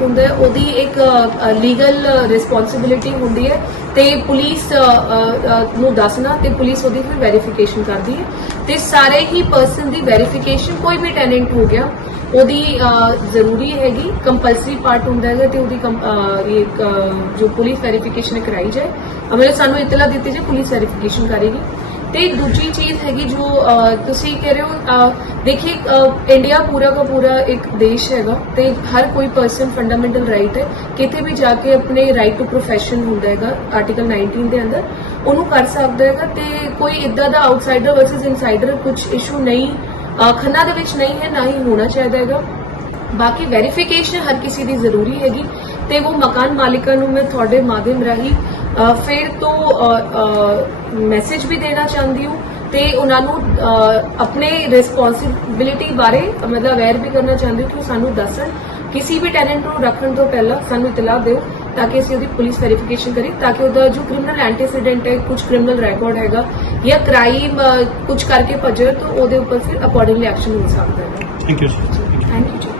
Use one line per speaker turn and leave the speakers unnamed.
ਹੁੰਦਾ ਹੈ ਉਹਦੀ ਇੱਕ ਲੀਗਲ ਰਿਸਪੌਂਸਿਬਿਲਿਟੀ ਹੁੰਦੀ ਹੈ ਤੇ ਪੁਲਿਸ ਨੂੰ ਦੱਸਣਾ ਤੇ ਪੁਲਿਸ ਉਹਦੀ ਫਿਰ ਵੈਰੀਫਿਕੇਸ਼ਨ ਕਰਦੀ ਹੈ। ਤੇ ਸਾਰੇ ਹੀ ਪਰਸਨ ਦੀ ਵੈਰੀਫਿਕੇਸ਼ਨ ਕੋਈ ਵੀ ਟੈਨੈਂਟ ਹੋ ਗਿਆ, ਉਹਦੀ ਜ਼ਰੂਰੀ ਹੈਗੀ ਕੰਪਲਸਰੀ ਪਾਰਟ ਹੁੰਦਾ ਹੈਗਾ ਤੇ ਉਹਦੀ ਕੰਪ- ਇਹ ਜੋ ਪੁਲਿਸ ਵੈਰੀਫਿਕੇਸ਼ਨ ਕਰਾਈ ਜਾਏ। ਅਮਰੇ ਸਾਨੂੰ ਇਤਲਾ ਦਿੱਤੀ ਜਾਏ, ਪੁਲਿਸ ਵੈਰੀਫਿਕੇਸ਼ਨ ਕਰੇਗੀ। ਤੇ ਦੂਜੀ ਚੀਜ਼ ਹੈਗੀ ਜੋ ਤੁਸੀਂ ਕਹਿ ਰਹੇ ਹੋ ਅ, ਦੇਖिए ਇੰਡੀਆ ਪੂਰਾ ਦਾ ਪੂਰਾ ਇੱਕ ਦੇਸ਼ ਹੈਗਾ ਤੇ ਹਰ ਕੋਈ ਪਰਸਨ ਫੰਡਾਮੈਂਟਲ ਰਾਈਟ ਹੈ। ਕਿਤੇ ਵੀ ਜਾ ਕੇ ਆਪਣੇ ਰਾਈਟ ਟੂ ਪ੍ਰੋਫੈਸ਼ਨ ਹੁੰਦਾ ਹੈਗਾ ਆਰਟੀਕਲ 19 ਦੇ ਅੰਦਰ ਉਹਨੂੰ ਕਰ ਸਕਦਾ ਹੈਗਾ ਤੇ ਕੋਈ ਇਦਾਂ ਦਾ ਆਊਟਸਾਈਡਰ ਵਰਸਸ ਇਨਸਾਈਡਰ ਕੁਝ ਇਸ਼ੂ ਨਹੀਂ ਖੰਨਾ ਦੇ ਵਿੱਚ ਨਹੀਂ ਹੈ ਨਾ ਹੀ ਹੋਣਾ ਚਾਹੀਦਾ ਹੈਗਾ। ਬਾਕੀ ਵੈਰੀਫਿਕੇਸ਼ਨ ਹਰ ਕਿਸੇ ਦੀ ਜ਼ਰੂਰੀ ਹੈਗੀ ਤੇ ਉਹ ਮਕਾਨ ਮਾਲਿਕਾਂ ਨੂੰ ਮੈਂ ਤੁਹਾਡੇ ਮਾਧਿਅਮ ਰਾਹੀਂ ਫਿਰ ਤੋਂ ਮੈਸੇਜ ਵੀ ਦੇਣਾ ਚਾਹੁੰਦੀ ਹਾਂ ਤੇ ਉਹਨਾਂ ਨੂੰ ਆਪਣੇ ਰਿਸਪੌਂਸਿਬਿਲਿਟੀ ਬਾਰੇ ਮਤਲਬ ਅਵੇਅਰ ਵੀ ਕਰਨਾ ਚਾਹੁੰਦੀ ਹਾਂ ਕਿ ਸਾਨੂੰ ਦੱਸਣ ਕਿਸੇ ਵੀ ਟੈਨੈਂਟ ਨੂੰ ਰੱਖਣ ਤੋਂ ਪਹਿਲਾਂ ਸਾਨੂੰ ਇਤਲਾਹ ਦਿਓ ਤਾਂ ਕਿ ਅਸੀਂ ਉਹਦੀ ਪੁਲਿਸ ਵੈਰੀਫਿਕੇਸ਼ਨ ਕਰੀ ਤਾਂ ਕਿ ਉਹਦਾ ਜੋ ਕ੍ਰਿਮੀਨਲ ਐਂਟੀਸੀਡੈਂਟ ਹੈ ਕੁਝ ਕ੍ਰਿਮੀਨਲ ਰਿਕਾਰਡ ਹੈਗਾ ਜਾਂ ਕ੍ਰਾਈਮ ਕੁਝ ਕਰਕੇ ਭੱਜੇ ਤਾਂ ਉਹਦੇ ਉੱਪਰ ਫਿਰ ਅਕੋਰਡਿੰਗਲੀ ਐਕਸ਼ਨ ਹੋ ਸਕਦਾ ਹੈ।
Thank you sir
thank you